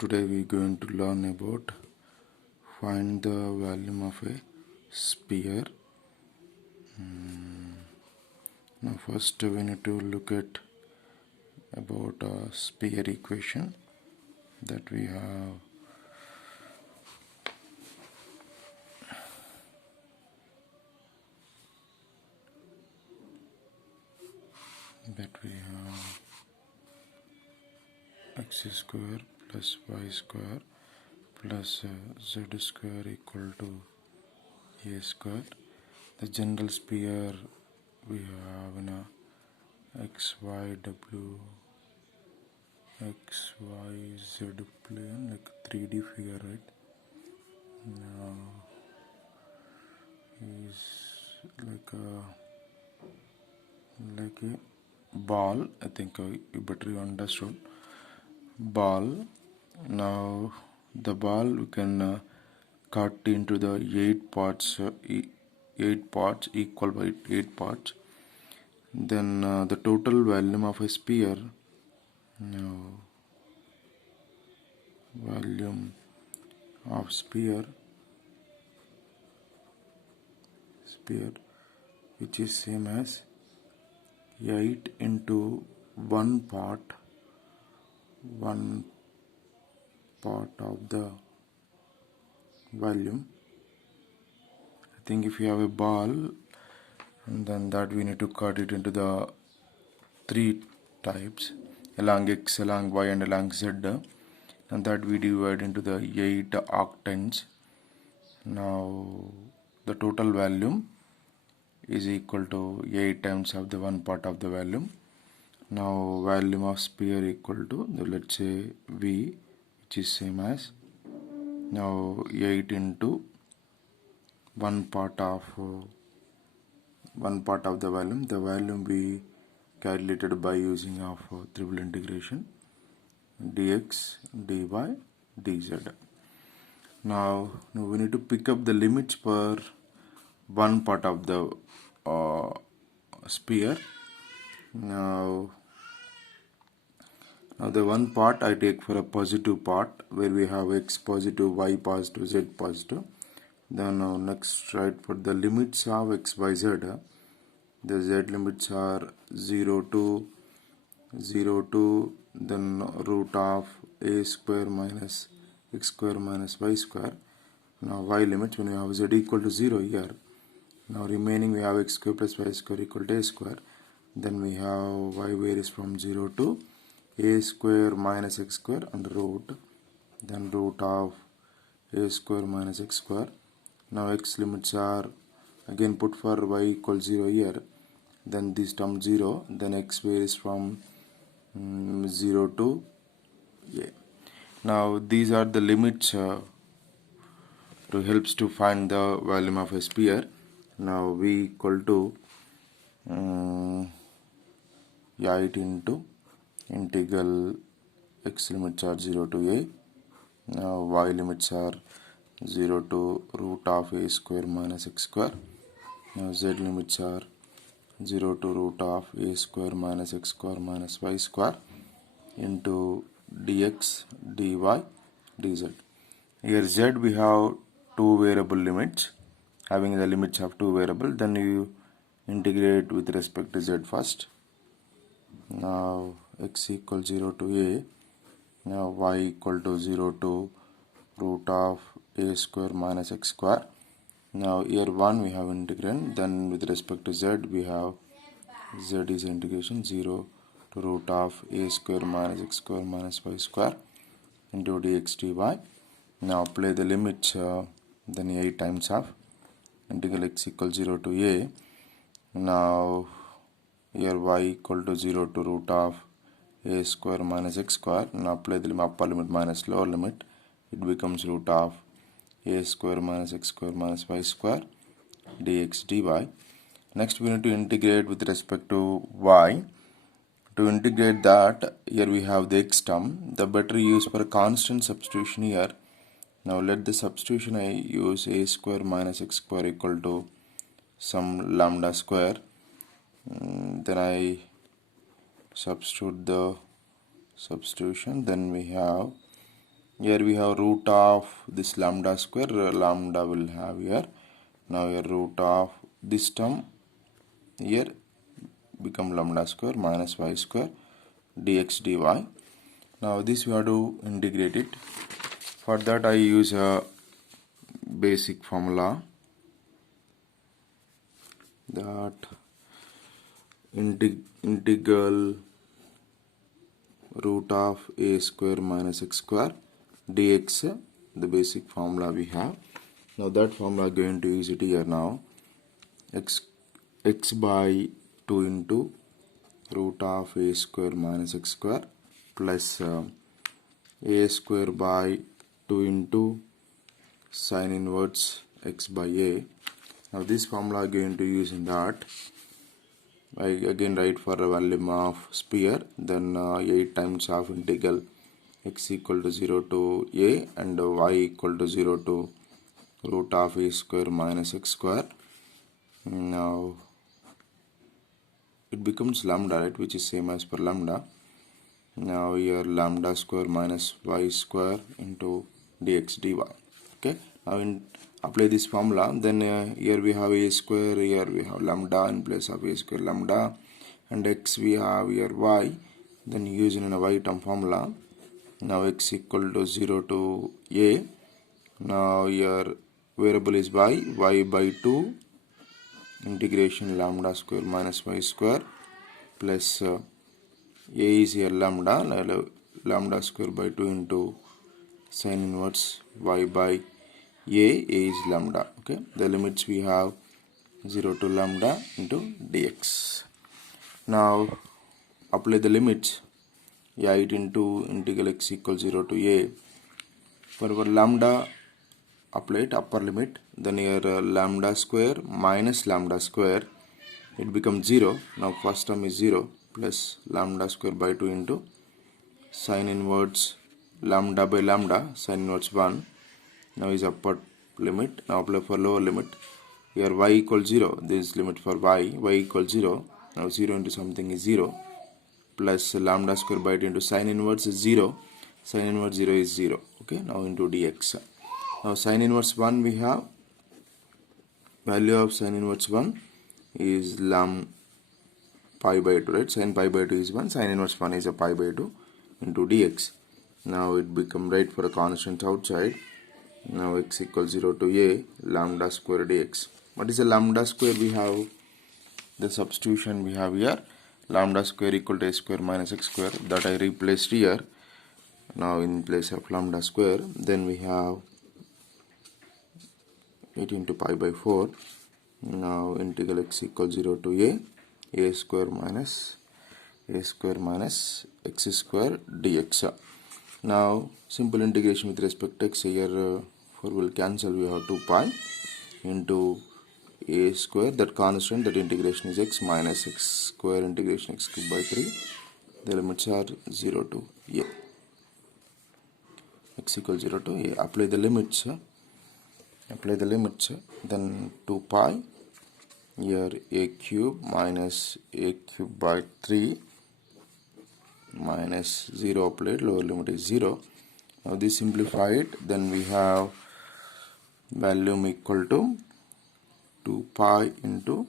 Today we are going to learn about find the volume of a sphere. Now first we need to look at about a sphere equation that we have. X square plus y square plus z square equal to a square. The general sphere we have in a x, y, w, x, y, z plane, like 3D figure, right? Now is like a ball. I think you better understood ball. Now the ball we can cut into the 8 parts, 8 parts equal by 8 parts. Then the total volume of a sphere, volume of sphere which is same as 8 into one part of the volume. I think if you have a ball, and then that we need to cut it into the 3 types, along x, along y, and along z, and that we divide into the 8 octants. Now the total volume is equal to 8 times of the one part of the volume. Now volume of sphere equal to let's say V, which is same as now 8 into one part of the volume. The volume we calculated by using of triple integration dx, dy, dz. Now we need to pick up the limits for one part of the sphere. Now the one part I take for a positive part where we have x positive, y positive, z positive. Then next write for the limits of x by z. The z limits are 0 to then root of a square minus x square minus y square. Now y limits when we have z equal to 0 here. Now remaining we have x square plus y square equal to a square. Then we have y varies from 0 to a square minus x square and root, then root of a square minus x square. Now x limits are again put for y equals 0 here, then this term 0, then x varies from 0 to a. Now these are the limits to helps to find the volume of a sphere. Now v equal to 8 into integral x limits are 0 to a. Now y limits are 0 to root of a square minus x square. Now z limits are 0 to root of a square minus x square minus y square into dx, dy, dz. Here z we have two variable limits, having the limits of two variable. Then you integrate with respect to z first. Now x equals 0 to a. Now y equal to 0 to root of a square minus x square. Now here 1 we have integrand. Then with respect to z we have z is integration 0 to root of a square minus x square minus y square into dx dy. Now apply the limits, then 8 times of integral x equals 0 to a. Now here y equal to 0 to root of a square minus x square. Now apply the upper limit minus lower limit. It becomes root of a square minus x square minus y square dx dy. Next we need to integrate with respect to y. To integrate that, here we have the x term. The better use for a constant substitution here. Now let the substitution I use a square minus x square equal to some lambda square. Then I substitute the substitution. Then we have Here we have root of this lambda square, lambda will have here. Now here root of this term here become lambda square minus y square dx dy. Now this we have to integrate it. For that I use a basic formula that integral root of a square minus x square dx, the basic formula we have. Now that formula going to use it here. Now x by 2 into root of a square minus x square plus a square by 2 into sin inverse x by a. Now this formula going to use in that. I again write for a volume of sphere, then 8 times of integral x equal to 0 to a and y equal to 0 to root of a square minus x square. Now it becomes lambda, right, which is same as per lambda. Now here lambda square minus y square into dx dy. Okay, now apply this formula, then here we have a square, here we have lambda in place of a square lambda, and x we have here y, then using in a y term formula. Now x equal to 0 to a. Now here variable is y by 2 integration lambda square minus y square plus a is here lambda square by 2 into sin inverse y by a is lambda. Okay, the limits we have 0 to lambda into dx. Now apply the limits 8 into integral x equal 0 to a. For our lambda applied upper limit, then here lambda square minus lambda square, it becomes 0. Now first term is 0 plus lambda square by 2 into sin inverse lambda by lambda sin inverse 1. Now is upper limit. Now apply for lower limit. Here y equals 0. This is limit for y equals 0. Now 0 into something is 0 plus lambda square by 2 into sin inverse is 0. Sin inverse 0 is 0. Okay, now into dx. Now sin inverse 1 we have value of sin inverse 1 is pi by 2, right? Sin pi by 2 is 1, sin inverse 1 is a pi by 2 into dx. Now it become right for a constant outside. Now x equals 0 to a lambda square dx. What is a lambda square? We have the substitution we have here. Lambda square equal to a square minus x square, that I replaced here. Now in place of lambda square, then we have 8 into pi by 4. Now integral x equals 0 to a square minus x square dx. Now simple integration with respect to x, here 4 will cancel, we have 2 pi into a square, that constant, that integration is x minus x square integration x cube by 3. The limits are 0 to a. X equals 0 to a. Apply the limits, then 2 pi, here a cube minus a cube by 3 minus 0 applied, lower limit is 0. Now this simplified, then we have volume equal to 2 pi into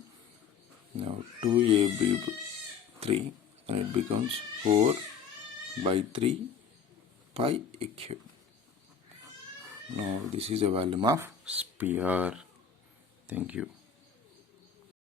now 2ab3, and it becomes 4 by 3 pi a cube. Now this is a volume of sphere. Thank you.